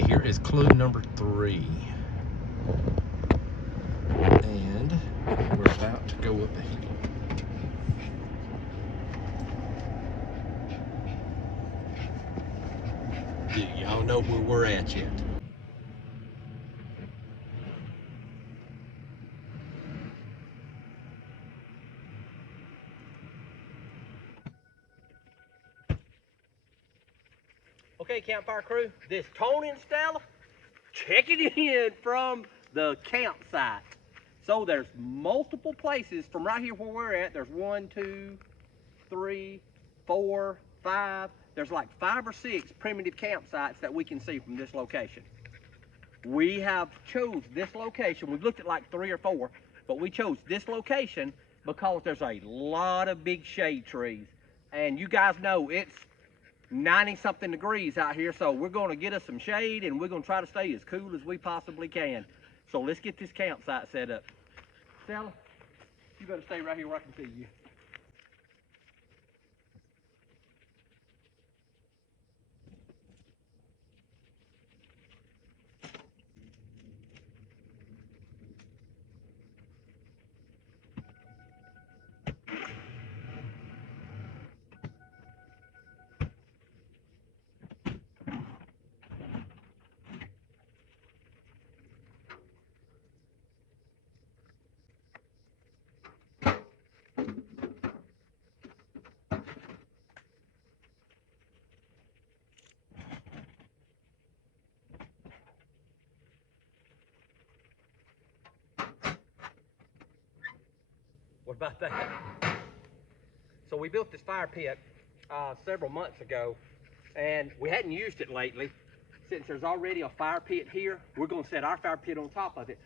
Okay, here is clue number 3. And we're about to go up a hill. Do y'all know where we're at yet? Okay, Campfire crew, this Tony and Stella checking in from the campsite. So there's multiple places from right here where we're at. There's 1, 2, 3, 4, 5. There's like 5 or 6 primitive campsites that we can see from this location. We have chose this location. We've looked at like 3 or 4, but we chose this location because there's a lot of big shade trees. And you guys know it's 90-something degrees out here, so we're going to get us some shade and we're going to try to stay as cool as we possibly can. So let's get this campsite set up. Stella, you better stay right here where I can see you. What about that? So we built this fire pit several months ago, and we hadn't used it lately. Since there's already a fire pit here, we're going to set our fire pit on top of it.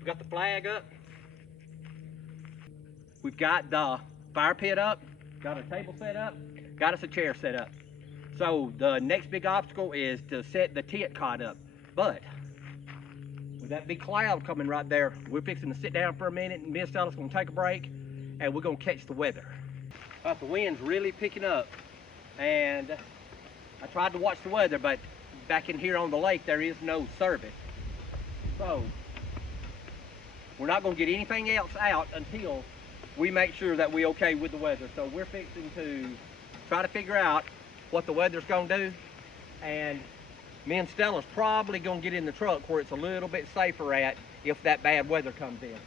We got the flag up. We've got the fire pit up, got a table set up, got us a chair set up. So the next big obstacle is to set the tent cot up. But with that big cloud coming right there, we're fixing to sit down for a minute, and me and Stella's gonna take a break, and we're gonna catch the weather. The wind's really picking up, and I tried to watch the weather, but back in here on the lake, there is no service. So we're not gonna get anything else out until we make sure that we're okay with the weather. So we're fixing to try to figure out what the weather's gonna do, and me and Stella's probably gonna get in the truck where it's a little bit safer at if that bad weather comes in.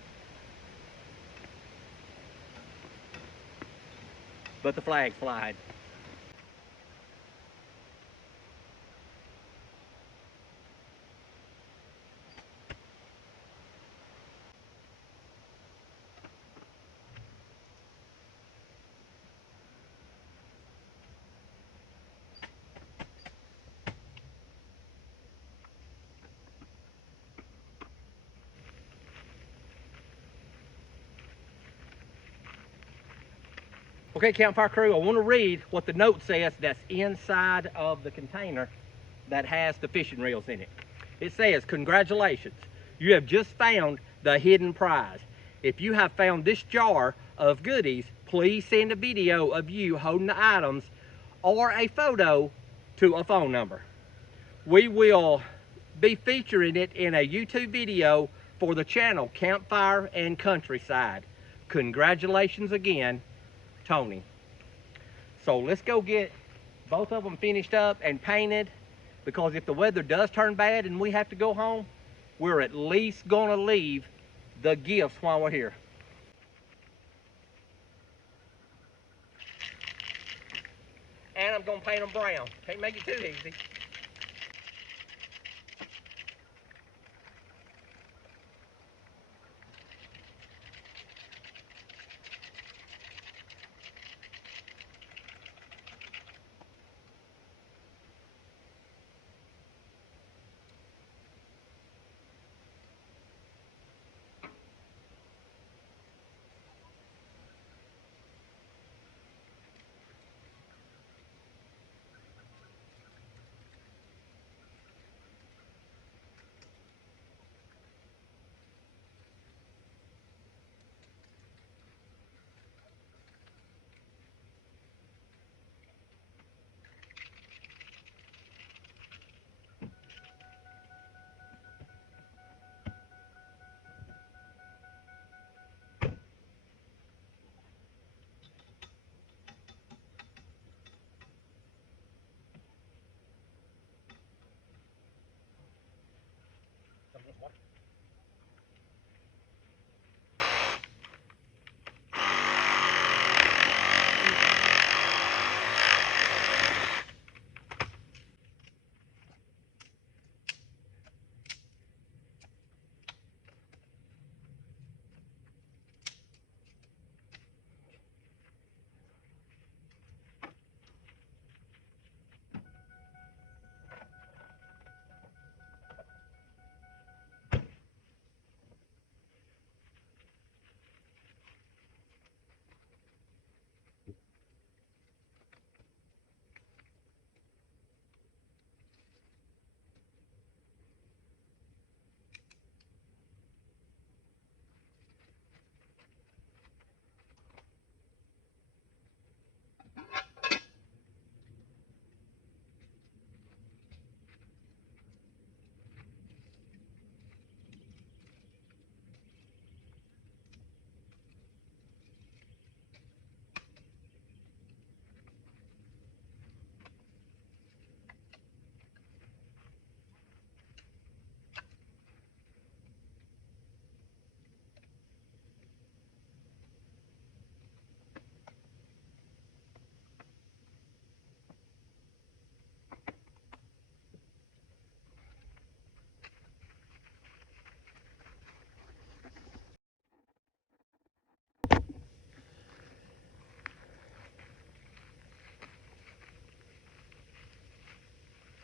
But the flag's flying. Okay, Campfire crew, I want to read what the note says that's inside of the container that has the fishing reels in it. It says, "Congratulations, you have just found the hidden prize. If you have found this jar of goodies, please send a video of you holding the items or a photo to a phone number. We will be featuring it in a YouTube video for the channel Campfire&Countryside. Congratulations again, Tony." So let's go get both of them finished up and painted, because if the weather does turn bad and we have to go home, we're at least gonna leave the gifts while we're here. And I'm gonna paint them brown. Can't make it too easy.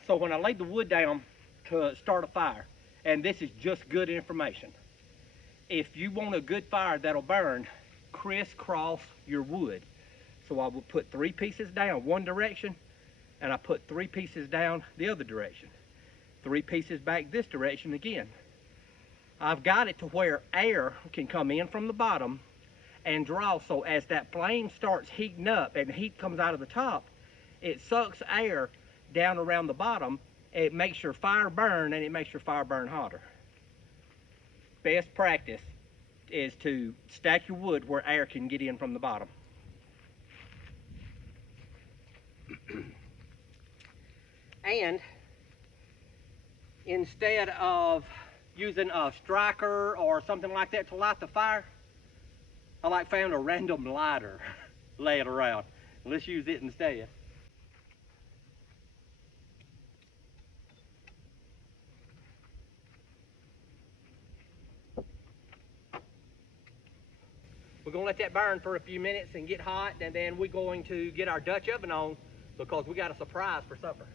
So when I laid the wood down to start a fire, and this is just good information, if you want a good fire that'll burn, crisscross your wood. So I will put 3 pieces down one direction, and I put 3 pieces down the other direction. 3 pieces back this direction again. I've got it to where air can come in from the bottom and draw, so as that flame starts heating up and heat comes out of the top, it sucks air down around the bottom. It makes your fire burn, and it makes your fire burn hotter. Best practice is to stack your wood where air can get in from the bottom. And instead of using a striker or something like that to light the fire, I found a random lighter laying around. Let's use it instead. We're going to let that burn for a few minutes and get hot, and then we're going to get our Dutch oven on because we got a surprise for supper.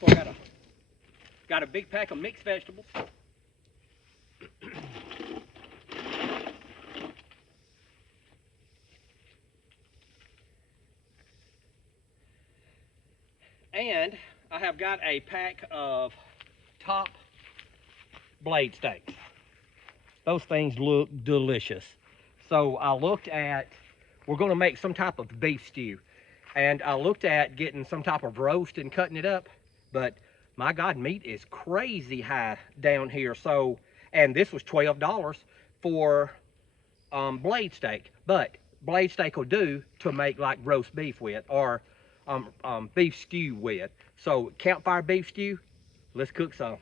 So I got a big pack of mixed vegetables. And I have got a pack of top blade steaks. Those things look delicious. So I looked at, we're going to make some type of beef stew. And I looked at getting some type of roast and cutting it up. But my God, meat is crazy high down here. So, and this was $12 for blade steak. But blade steak will do to make like roast beef with, or beef stew with. So campfire beef stew, let's cook some.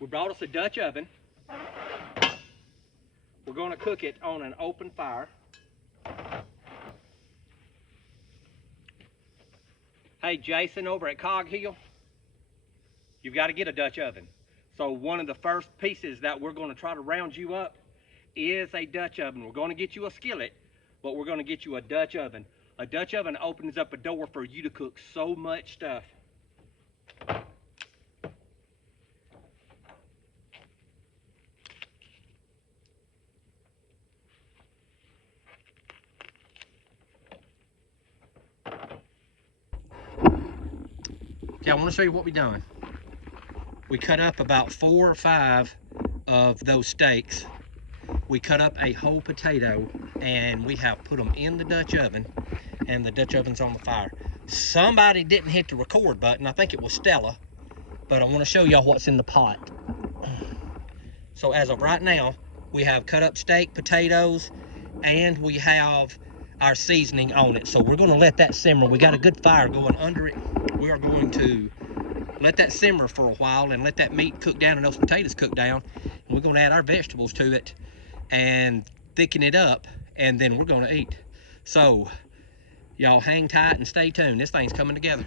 We brought us a Dutch oven. We're going to cook it on an open fire. Hey, Jason over at Cog Hill, you've got to get a Dutch oven. So one of the first pieces that we're going to try to round you up is a Dutch oven. We're going to get you a skillet, but we're going to get you a Dutch oven. A Dutch oven opens up a door for you to cook so much stuff. Okay, I want to show you what we've done. We cut up about 4 or 5 of those steaks. We cut up a whole potato and we have put them in the Dutch oven, and the Dutch oven's on the fire. Somebody didn't hit the record button. I think it was Stella, but I want to show y'all what's in the pot. So as of right now, we have cut up steak, potatoes, and we have our seasoning on it. So we're going to let that simmer. We got a good fire going under it. We are going to let that simmer for a while and let that meat cook down and those potatoes cook down. And we're going to add our vegetables to it and thicken it up, and then we're going to eat. So y'all hang tight and stay tuned. This thing's coming together.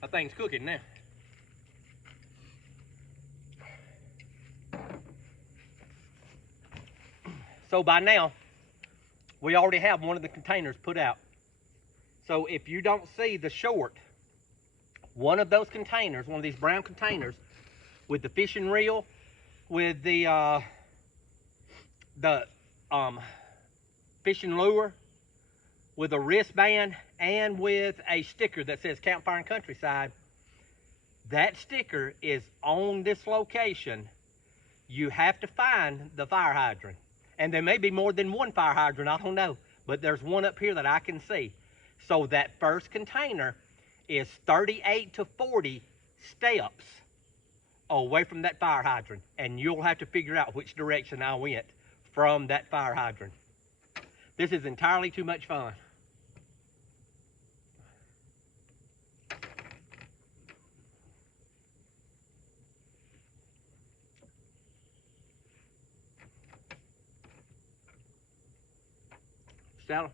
That thing's cooking now. So by now, we already have one of the containers put out. So if you don't see the short, one of those containers, one of these brown containers with the fishing reel, with the fishing lure, with a wristband, and with a sticker that says Campfire&Countryside, that sticker is on this location. You have to find the fire hydrant. And there may be more than one fire hydrant, I don't know. But there's one up here that I can see. So that first container is 38 to 40 steps away from that fire hydrant. And you'll have to figure out which direction I went from that fire hydrant. This is entirely too much fun. Stella?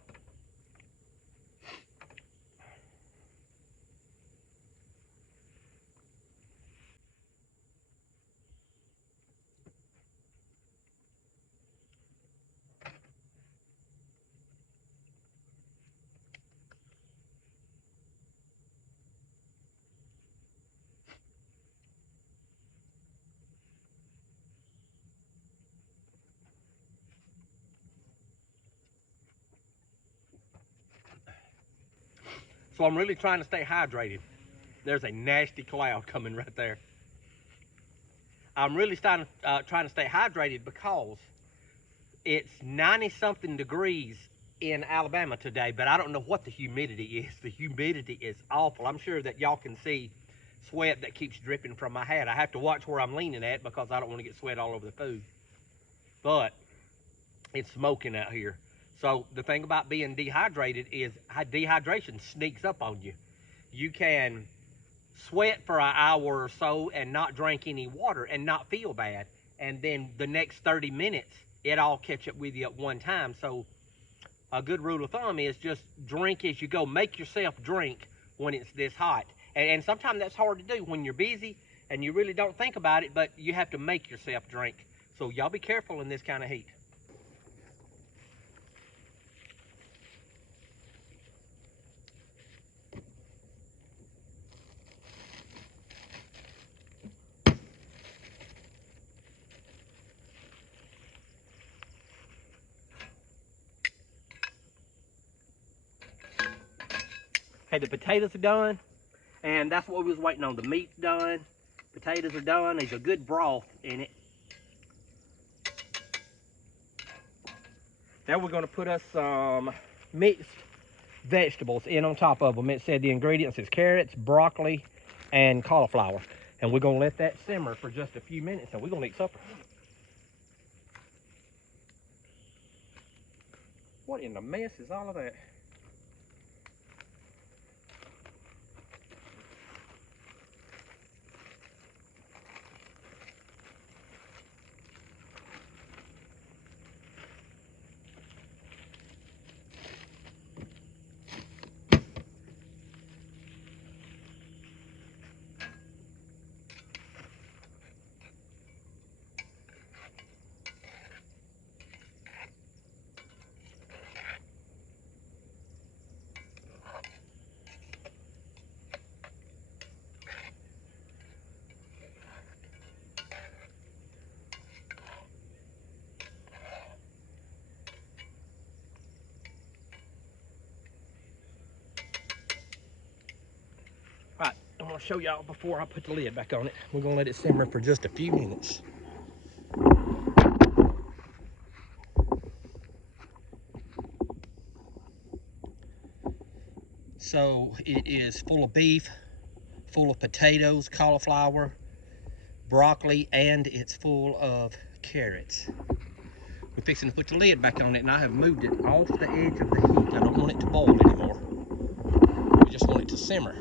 So I'm really trying to stay hydrated. There's a nasty cloud coming right there. I'm really trying to stay hydrated because it's 90-something degrees in Alabama today, but I don't know what the humidity is. The humidity is awful. I'm sure that y'all can see sweat that keeps dripping from my hat. I have to watch where I'm leaning at because I don't want to get sweat all over the food. But it's smoking out here. So the thing about being dehydrated is dehydration sneaks up on you. You can sweat for an hour or so and not drink any water and not feel bad. And then the next 30 minutes, it all catch up with you at one time. So a good rule of thumb is just drink as you go. Make yourself drink when it's this hot. And sometimes that's hard to do when you're busy and you really don't think about it, but you have to make yourself drink. So y'all be careful in this kind of heat. Hey, the potatoes are done, and that's what we was waiting on. The meat's done, potatoes are done. There's a good broth in it. Now we're gonna put us some mixed vegetables in on top of them. It said the ingredients is carrots, broccoli, and cauliflower. And we're gonna let that simmer for just a few minutes, and we're gonna eat supper. What in the mess is all of that? All right, I'm gonna show y'all before I put the lid back on it. We're gonna let it simmer for just a few minutes. So it is full of beef, full of potatoes, cauliflower, broccoli, and it's full of carrots. We're fixing to put the lid back on it, and I have moved it off the edge of the heat. I don't want it to boil anymore. We just want it to simmer.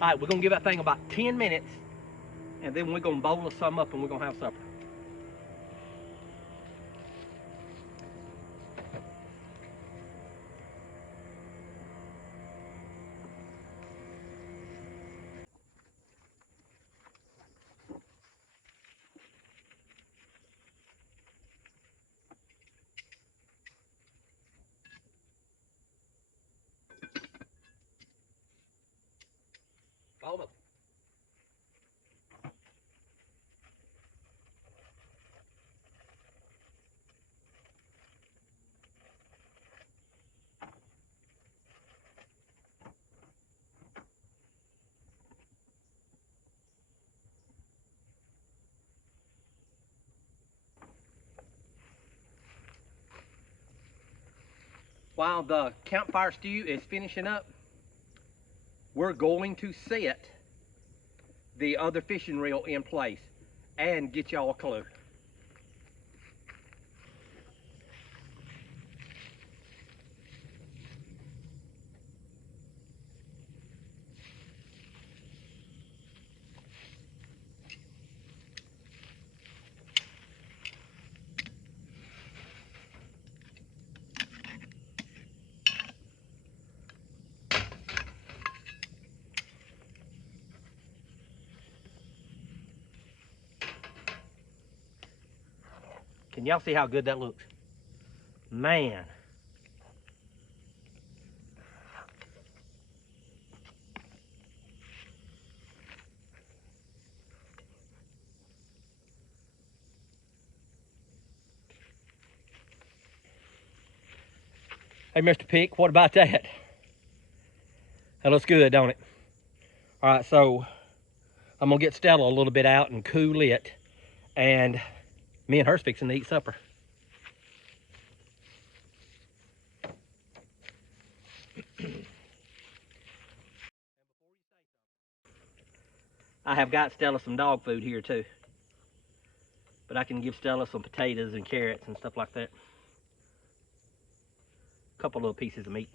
All right, we're gonna give that thing about 10 minutes, and then we're gonna boil some up and we're gonna have supper. Almost. While the campfire stew is finishing up, we're going to set the other fishing reel in place and get y'all a clue. Can y'all see how good that looks? Man. Hey, Mr. Pick, what about that? That looks good, don't it? All right, so I'm gonna get Stella a little bit out and cool it, and me and her's fixing to eat supper. I have got Stella some dog food here too, but I can give Stella some potatoes and carrots and stuff like that. A couple little pieces of meat.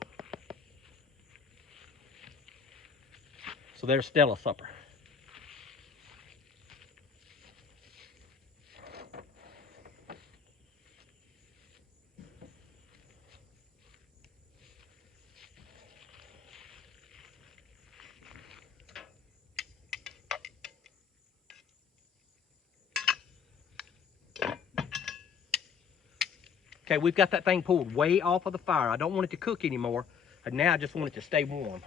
So there's Stella's supper. Okay, we've got that thing pulled way off of the fire. I don't want it to cook anymore, and now I just want it to stay warm.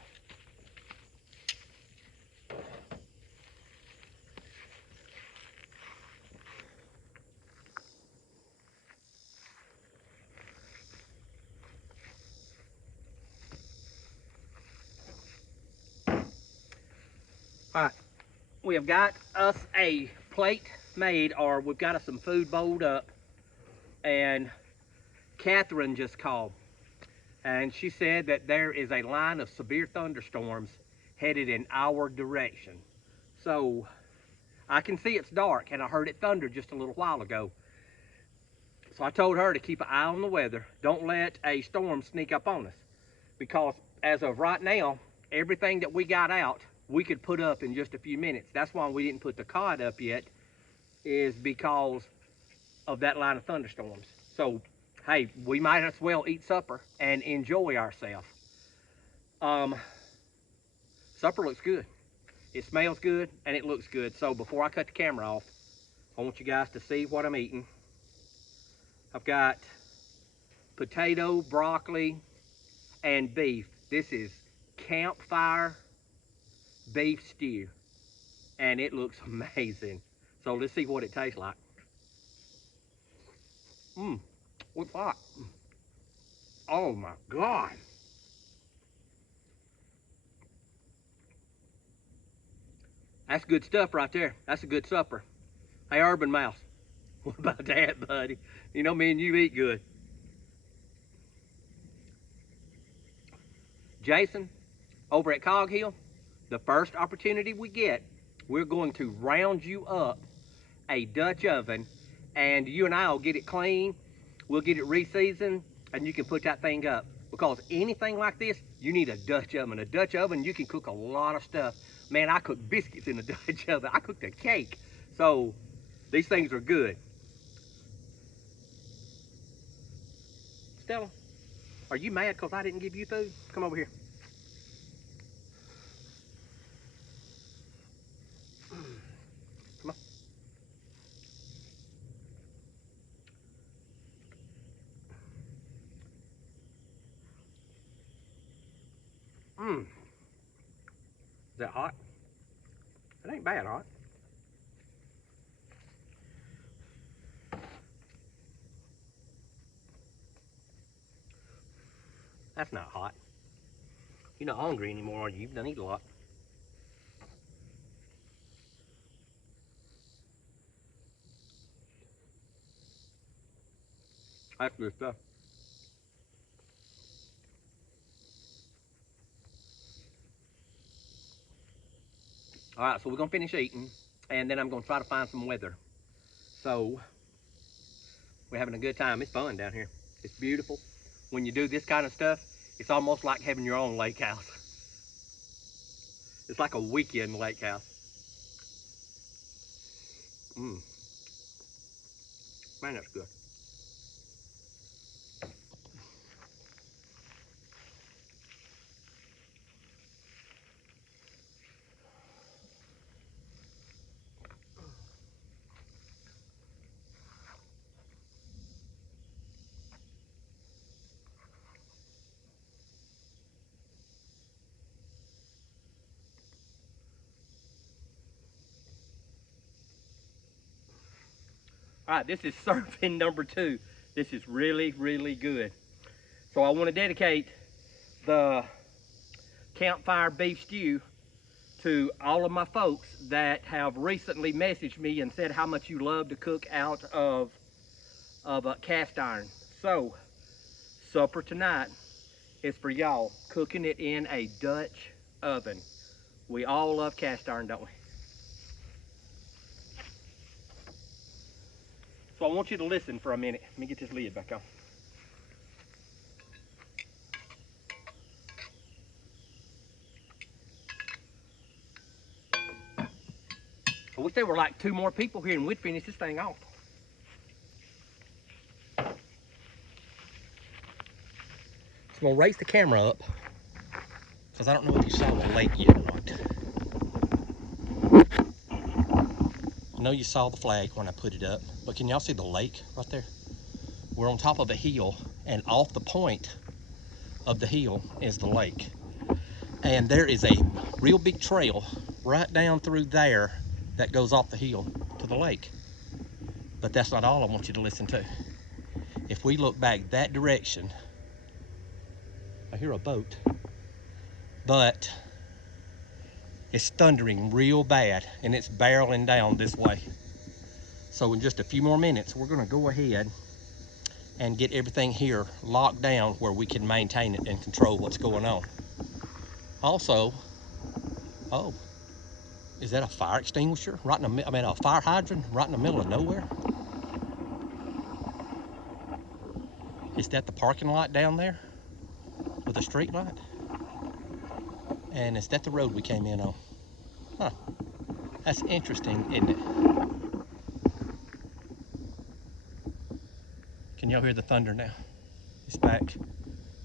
All right, we have got us a plate made, or we've got us some food bowled up, and Catherine just called, and she said that there is a line of severe thunderstorms headed in our direction. So I can see it's dark, and I heard it thunder just a little while ago. So I told her to keep an eye on the weather. Don't let a storm sneak up on us, because as of right now, everything that we got out, we could put up in just a few minutes. That's why we didn't put the cod up yet, is because of that line of thunderstorms. So, hey, we might as well eat supper and enjoy ourselves. Supper looks good. It smells good and it looks good. So before I cut the camera off, I want you guys to see what I'm eating. I've got potato, broccoli, and beef. This is Campfire beef stew, and it looks amazing. So let's see what it tastes like. What's hot? Oh my God. That's good stuff right there. That's a good supper. Hey, Urban Mouse, what about that, buddy? You know me and you eat good. Jason, over at Cog Hill, the first opportunity we get, we're going to round you up a Dutch oven, and you and I will get it clean. We'll get it re-seasoned, and you can put that thing up. Because anything like this, you need a Dutch oven. A Dutch oven, you can cook a lot of stuff. Man, I cook biscuits in a Dutch oven. I cooked a cake. So these things are good. Stella, are you mad because I didn't give you food? Come over here. Come on. Is that hot? It ain't bad hot. That's not hot. You're not hungry anymore, are you? You've done eat a lot. That's good stuff. All right, so we're gonna finish eating, and then I'm gonna try to find some weather. So we're having a good time. It's fun down here. It's beautiful. When you do this kind of stuff, it's almost like having your own lake house. It's like a weekend lake house. Man, that's good. All right, this is serving number 2. This is really, really good. So I want to dedicate the campfire beef stew to all of my folks that have recently messaged me and said how much you love to cook out of cast iron. So supper tonight is for y'all, cooking it in a Dutch oven. We all love cast iron, don't we? So I want you to listen for a minute. Let me get this lid back on. I wish there were like 2 more people here and we'd finish this thing off. So I'm gonna raise the camera up because I don't know if you saw the lake yet or not. I know you saw the flag when I put it up, but can y'all see the lake right there? We're on top of a hill, and off the point of the hill is the lake. And there is a real big trail right down through there that goes off the hill to the lake. But that's not all I want you to listen to. If we look back that direction, I hear a boat, but it's thundering real bad and it's barreling down this way. So in just a few more minutes, we're gonna go ahead and get everything here locked down where we can maintain it and control what's going on. Also, oh, is that a fire extinguisher right in the, a fire hydrant right in the middle of nowhere? Is that the parking lot down there with a street light? And is that the road we came in on? Huh, that's interesting, isn't it? Can y'all hear the thunder now? It's back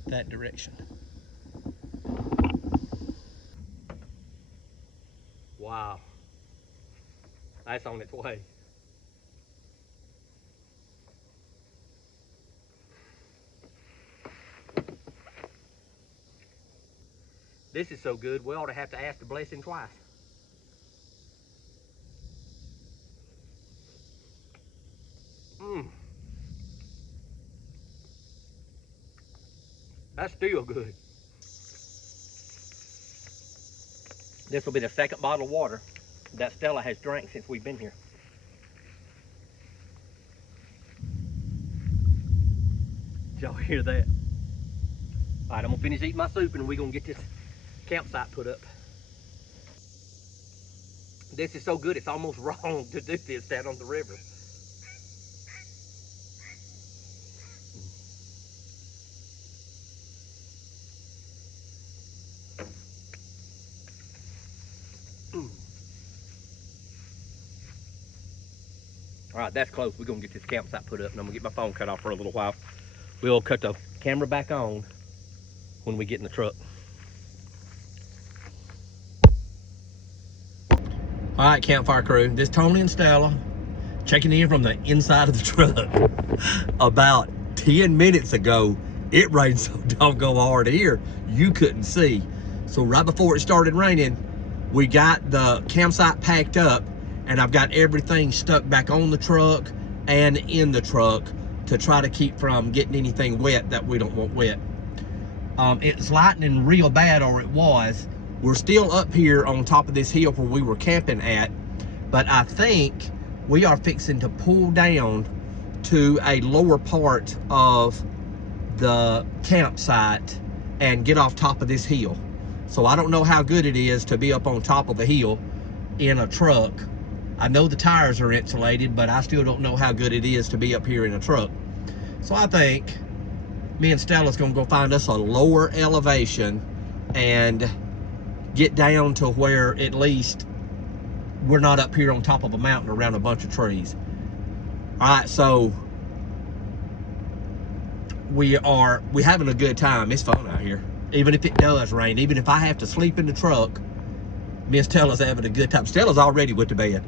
that direction. Wow, that's on its way. This is so good, we ought to have to ask the blessing twice. That's still good. This will be the second bottle of water that Stella has drank since we've been here. Did y'all hear that? All right, I'm gonna finish eating my soup and we're gonna get this campsite put up. This is so good, it's almost wrong to do this down on the river. All right, that's close. We're gonna get this campsite put up and I'm gonna get my phone cut off for a little while. We'll cut the camera back on when we get in the truck. All right, campfire crew, this is Tony and Stella checking in from the inside of the truck. About 10 minutes ago, it rained so doggone hard here, you couldn't see. So right before it started raining, we got the campsite packed up and I've got everything stuck back on the truck and in the truck to try to keep from getting anything wet that we don't want wet. It's lightning real bad, or it was. We're still up here on top of this hill where we were camping at, but I think we are fixing to pull down to a lower part of the campsite and get off top of this hill. So I don't know how good it is to be up on top of a hill in a truck. I know the tires are insulated, but I still don't know how good it is to be up here in a truck. So I think me and Stella's gonna go find us a lower elevation and get down to where at least we're not up here on top of a mountain around a bunch of trees. All right, so we're having a good time. It's fun out here. Even if it does rain, even if I have to sleep in the truck, me and Stella's having a good time. Stella's already went to bed.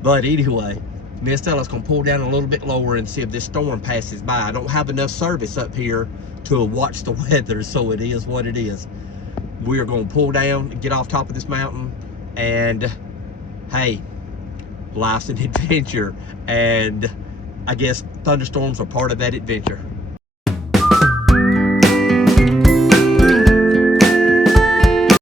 But anyway, me and Stella's gonna pull down a little bit lower and see if this storm passes by. I don't have enough service up here to watch the weather, so it is what it is. We are gonna pull down and get off top of this mountain, and hey, life's an adventure, and I guess thunderstorms are part of that adventure.